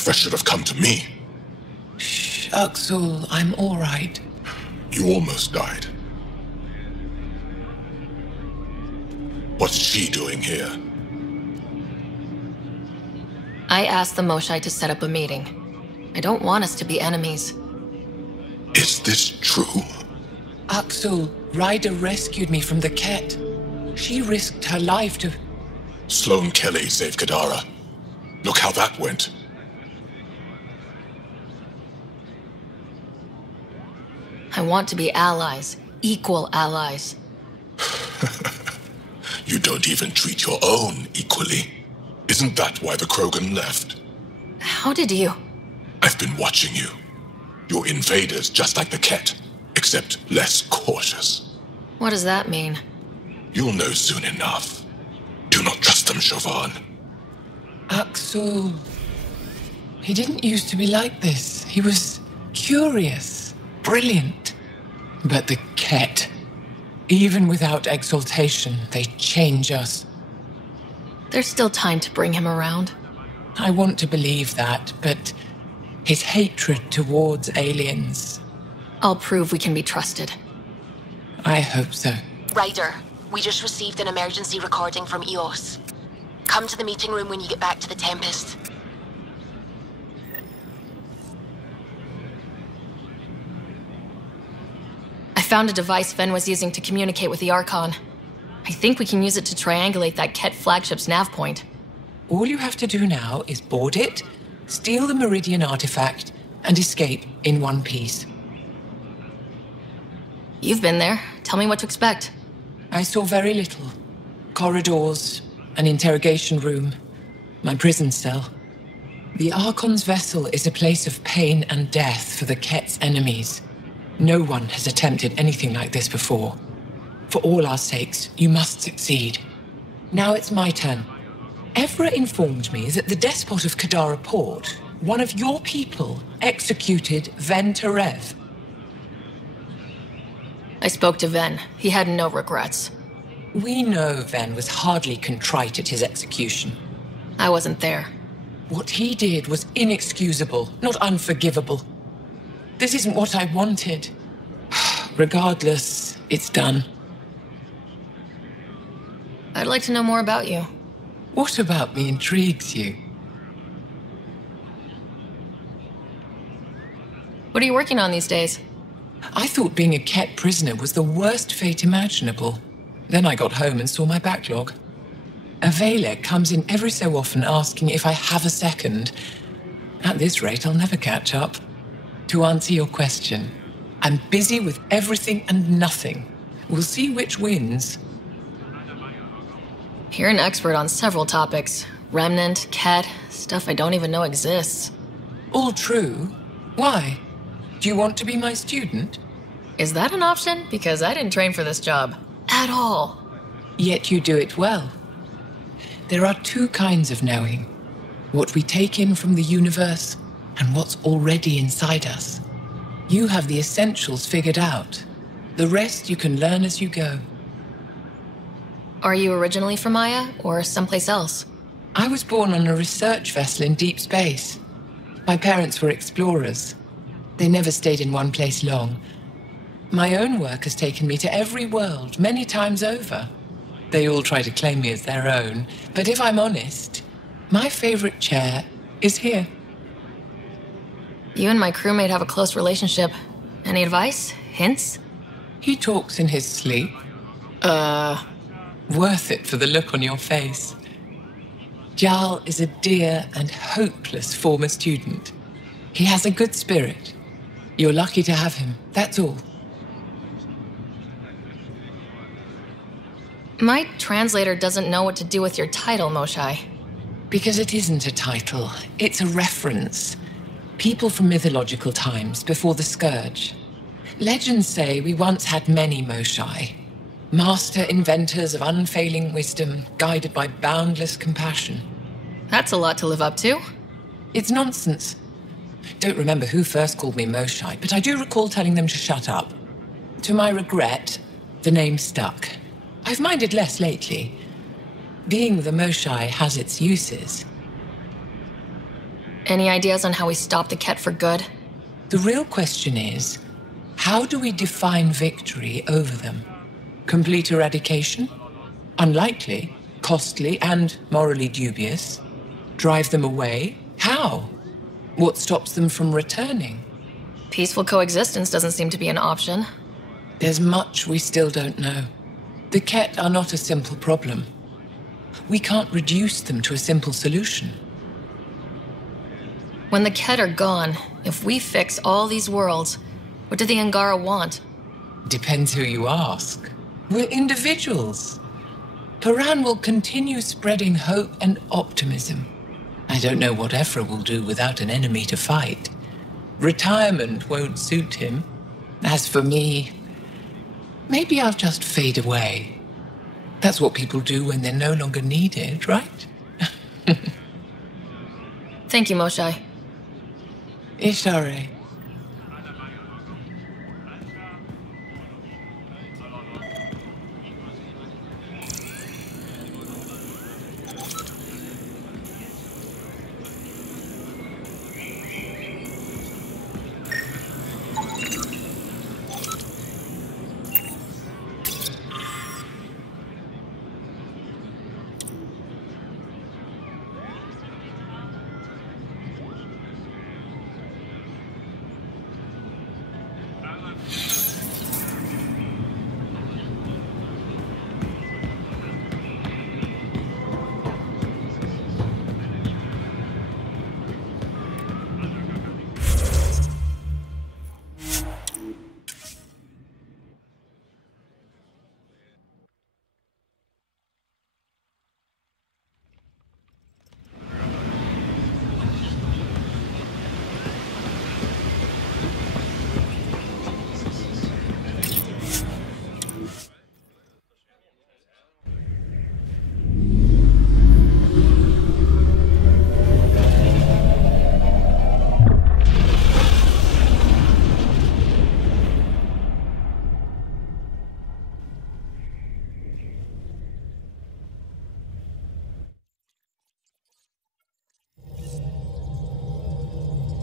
Nefesh should have come to me. Shh, Uxul, I'm all right. You almost died. What's she doing here? I asked the Moshae to set up a meeting. I don't want us to be enemies. Is this true? Uxul, Ryder rescued me from the Ket. She risked her life to... Sloane Kelly saved Kadara. Look how that went. I want to be allies. Equal allies. You don't even treat your own equally. Isn't that why the Krogan left? How did you... I've been watching you. You're invaders just like the Ket, except less cautious. What does that mean? You'll know soon enough. Do not trust them, Chauvin. Uxul... He didn't used to be like this. He was curious, brilliant. But the Ket, even without exaltation, they change us. There's still time to bring him around. I want to believe that, but his hatred towards aliens... I'll prove we can be trusted. I hope so. Ryder, we just received an emergency recording from EOS. Come to the meeting room when you get back to the Tempest. I found a device Ven was using to communicate with the Archon. I think we can use it to triangulate that Ket flagship's nav point. All you have to do now is board it, steal the Meridian artifact, and escape in one piece. You've been there. Tell me what to expect. I saw very little. Corridors, an interrogation room, my prison cell. The Archon's vessel is a place of pain and death for the Ket's enemies. No one has attempted anything like this before. For all our sakes, you must succeed. Now it's my turn. Evra informed me that the despot of Kadara Port, one of your people, executed Ven Terev. I spoke to Ven. He had no regrets. We know Ven was hardly contrite at his execution. I wasn't there. What he did was inexcusable, not unforgivable. This isn't what I wanted. Regardless, it's done. I'd like to know more about you. What about me intrigues you? What are you working on these days? I thought being a Ket prisoner was the worst fate imaginable. Then I got home and saw my backlog. Avela comes in every so often asking if I have a second. At this rate, I'll never catch up. To answer your question, I'm busy with everything and nothing. We'll see which wins. You're an expert on several topics. Remnant, Ket, stuff I don't even know exists. All true. Why? Do you want to be my student? Is that an option? Because I didn't train for this job. At all. Yet you do it well. There are two kinds of knowing. What we take in from the universe and what's already inside us. You have the essentials figured out. The rest you can learn as you go. Are you originally from Maya or someplace else? I was born on a research vessel in deep space. My parents were explorers. They never stayed in one place long. My own work has taken me to every world, many times over. They all try to claim me as their own, but if I'm honest, my favorite chair is here. You and my crewmate have a close relationship. Any advice? Hints? He talks in his sleep. Worth it for the look on your face. Jarl is a dear and hopeless former student. He has a good spirit. You're lucky to have him, that's all. My translator doesn't know what to do with your title, Moshae. Because it isn't a title, it's a reference. People from mythological times before the Scourge. Legends say we once had many Moshae. Master inventors of unfailing wisdom, guided by boundless compassion. That's a lot to live up to. It's nonsense. Don't remember who first called me Moshae, but I do recall telling them to shut up. To my regret, the name stuck. I've minded less lately. Being the Moshae has its uses. Any ideas on how we stop the Kett for good? The real question is, how do we define victory over them? Complete eradication? Unlikely, costly, and morally dubious. Drive them away? How? What stops them from returning? Peaceful coexistence doesn't seem to be an option. There's much we still don't know. The Kett are not a simple problem. We can't reduce them to a simple solution. When the Kett are gone, if we fix all these worlds, what do the Angara want? Depends who you ask. We're individuals. Paran will continue spreading hope and optimism. I don't know what Ephra will do without an enemy to fight. Retirement won't suit him. As for me, maybe I'll just fade away. That's what people do when they're no longer needed, right? Thank you, Moshae. Ishare.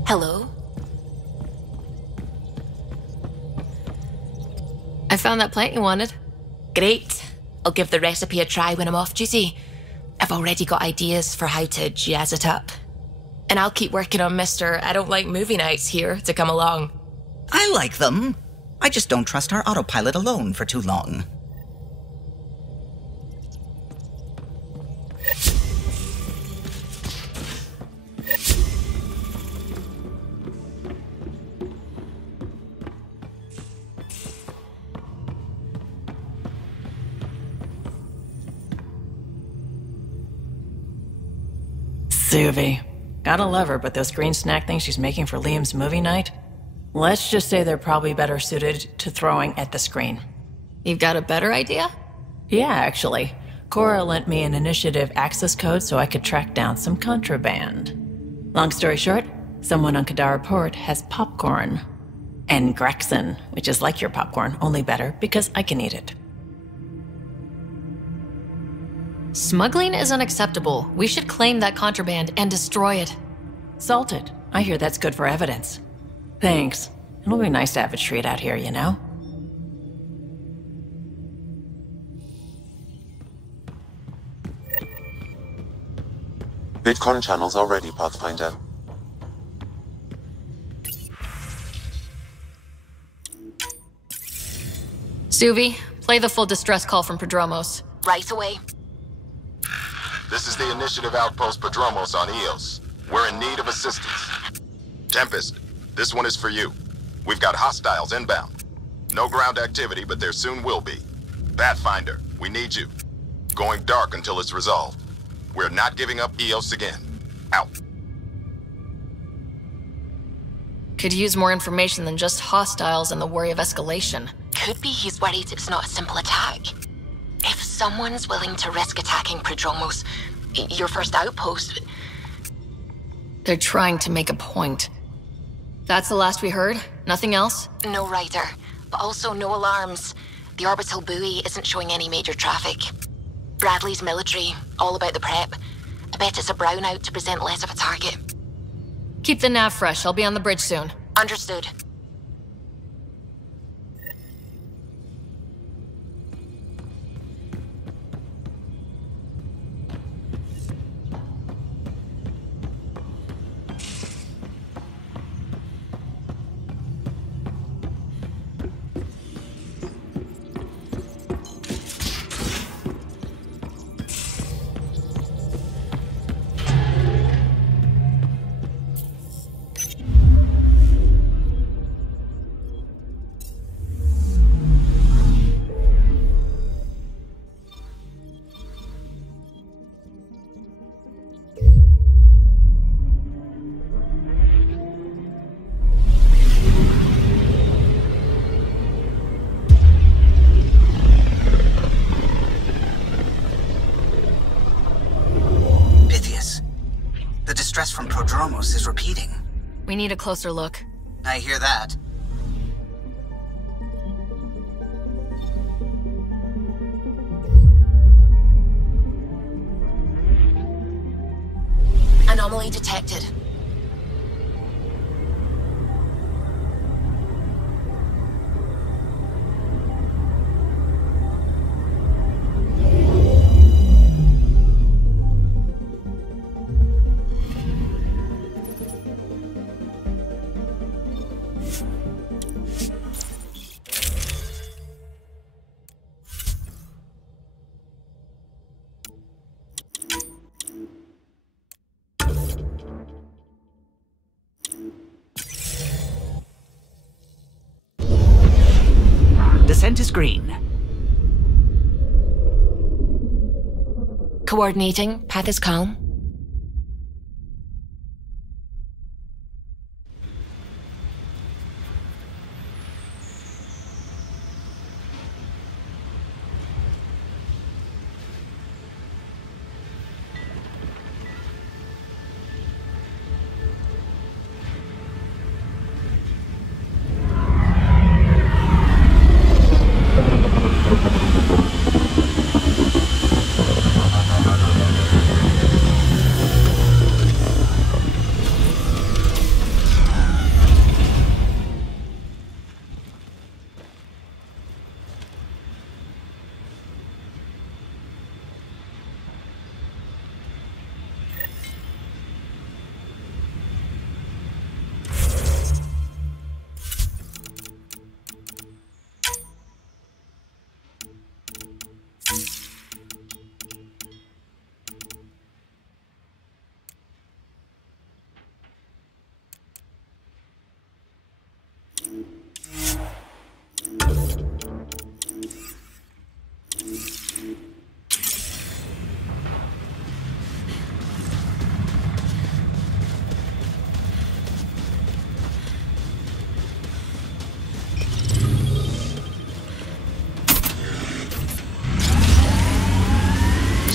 Hello? I found that plant you wanted. Great. I'll give the recipe a try when I'm off duty. I've already got ideas for how to jazz it up. And I'll keep working on Mr. I don't like movie nights here to come along. I like them. I just don't trust our autopilot alone for too long. Suvi. Gotta love her, but those green snack things she's making for Liam's movie night? Let's just say they're probably better suited to throwing at the screen. You've got a better idea? Yeah, actually. Cora lent me an initiative access code so I could track down some contraband. Long story short, someone on Kadara Port has popcorn. And Grexon, which is like your popcorn, only better because I can eat it. Smuggling is unacceptable. We should claim that contraband and destroy it. Salt it. I hear that's good for evidence. Thanks. It'll be nice to have a treat out here, you know? VidCon channels are ready, Pathfinder. Suvi, play the full distress call from Prodromos. Right away. This is the Initiative Outpost Prodromos on Eos. We're in need of assistance. Tempest, this one is for you. We've got hostiles inbound. No ground activity, but there soon will be. Pathfinder, we need you. Going dark until it's resolved. We're not giving up Eos again. Out. Could use more information than just hostiles and the worry of escalation. Could be he's worried it's not a simple attack. If someone's willing to risk attacking Prodromos, your first outpost... They're trying to make a point. That's the last we heard? Nothing else? No rider, but also no alarms. The orbital buoy isn't showing any major traffic. Bradley's military, all about the prep. I bet it's a brownout to present less of a target. Keep the nav fresh. I'll be on the bridge soon. Understood. Stress from Prodromos is repeating. We need a closer look. I hear that. Anomaly detected. Descent is green. Coordinating. Path is calm.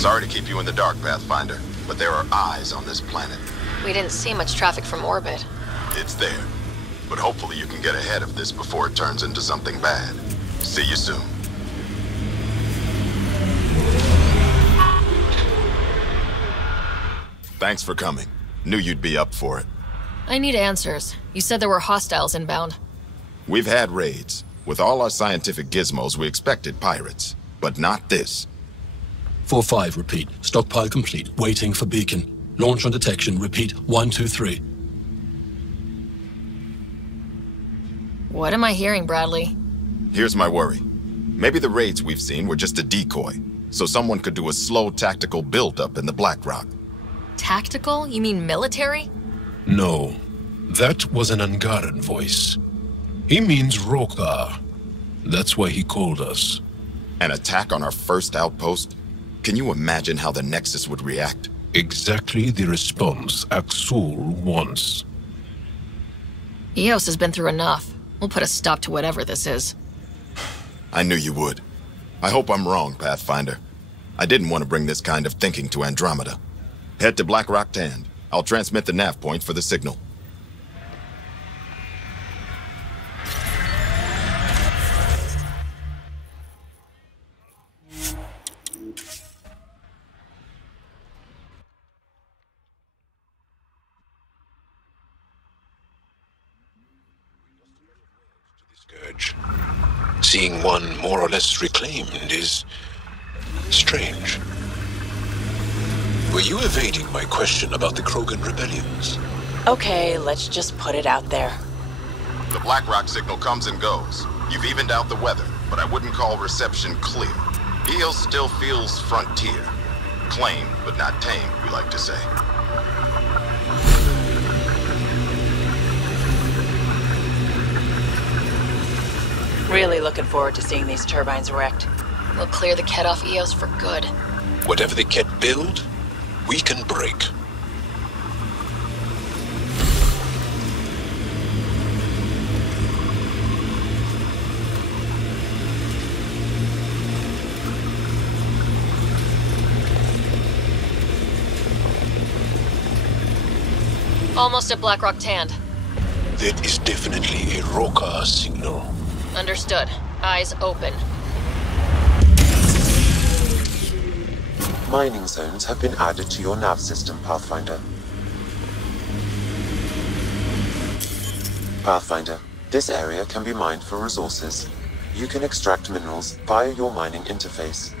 Sorry to keep you in the dark, Pathfinder, but there are eyes on this planet. We didn't see much traffic from orbit. It's there. But hopefully you can get ahead of this before it turns into something bad. See you soon. Thanks for coming. Knew you'd be up for it. I need answers. You said there were hostiles inbound. We've had raids. With all our scientific gizmos, we expected pirates. But not this. 4-5, repeat. Stockpile complete. Waiting for beacon. Launch on detection. Repeat. 1, 2, 3. What am I hearing, Bradley? Here's my worry. Maybe the raids we've seen were just a decoy, so someone could do a slow tactical build-up in the Blackrock. Tactical? You mean military? No. That was an Angaran voice. He means Rokar. That's why he called us. An attack on our first outpost? Can you imagine how the Nexus would react? Exactly the response Axul wants. Eos has been through enough. We'll put a stop to whatever this is. I knew you would. I hope I'm wrong, Pathfinder. I didn't want to bring this kind of thinking to Andromeda. Head to Blackrock Tand. I'll transmit the nav point for the signal. emerge. Seeing one more or less reclaimed is strange. Were you evading my question about the Krogan rebellions? Okay, let's just put it out there. The Blackrock signal comes and goes. You've evened out the weather, but I wouldn't call reception clear. Eos still feels frontier. Claimed, but not tamed, we like to say. Really looking forward to seeing these turbines wrecked. We'll clear the Kett off Eos for good. Whatever the Kett build, we can break. Almost at Blackrock Tand. That is definitely a Rokkar signal. Understood. Eyes open. Mining zones have been added to your nav system, Pathfinder. Pathfinder, this area can be mined for resources. You can extract minerals via your mining interface.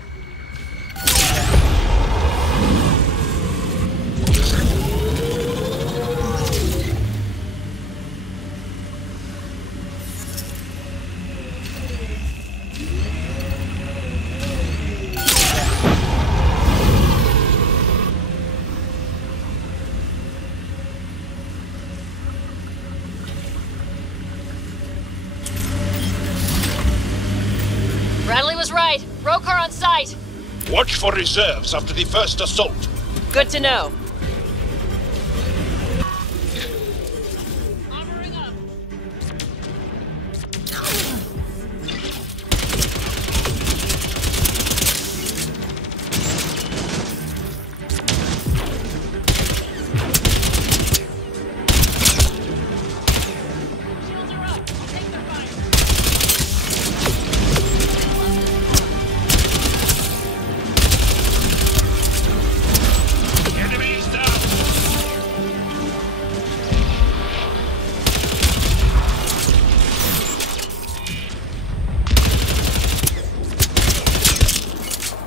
Bradley was right. Rokkar on site. Watch for reserves after the first assault. Good to know.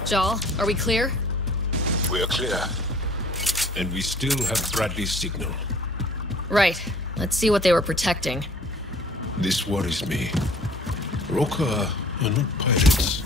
Jaal, are we clear? We're clear. And we still have Bradley's signal. Right. Let's see what they were protecting. This worries me. Rokkar are not pirates.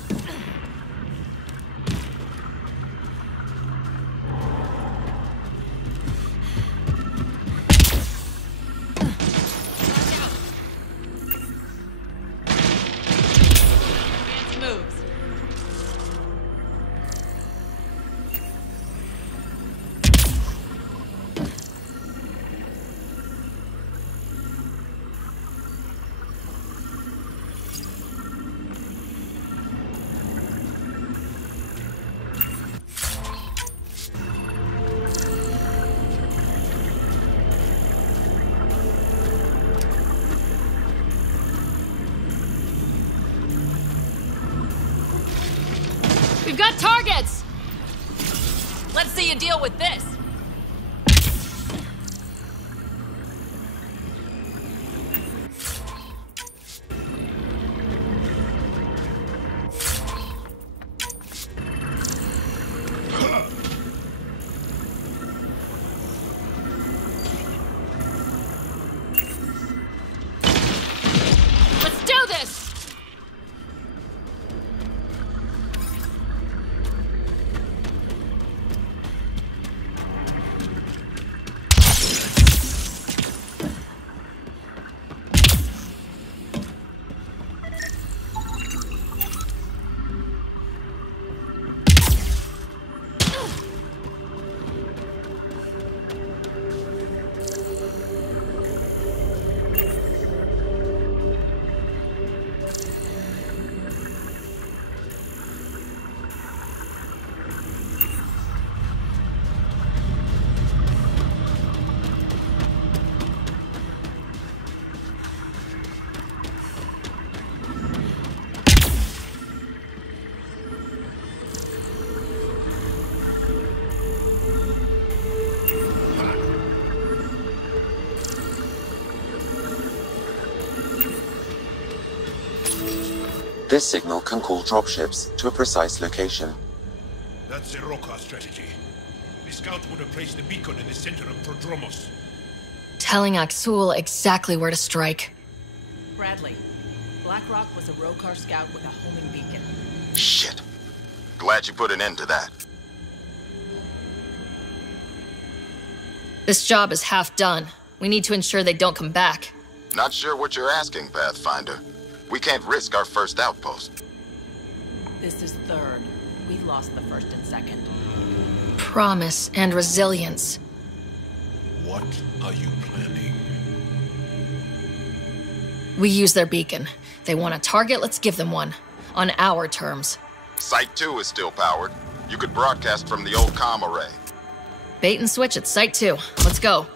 We've got targets! Let's see you deal with this. Let's do this! This signal can call dropships to a precise location. That's the Roka strategy. The scout would have placed the beacon in the center of Prodromos. Telling Aksul exactly where to strike. Bradley, Blackrock was a Rokar scout with a homing beacon. Shit. Glad you put an end to that. This job is half done. We need to ensure they don't come back. Not sure what you're asking, Pathfinder. We can't risk our first outpost. This is third. We've lost the first and second. Promise and resilience. What are you planning? We use their beacon. They want a target, let's give them one. On our terms. Site 2 is still powered. You could broadcast from the old comm array. Bait and switch at Site 2. Let's go.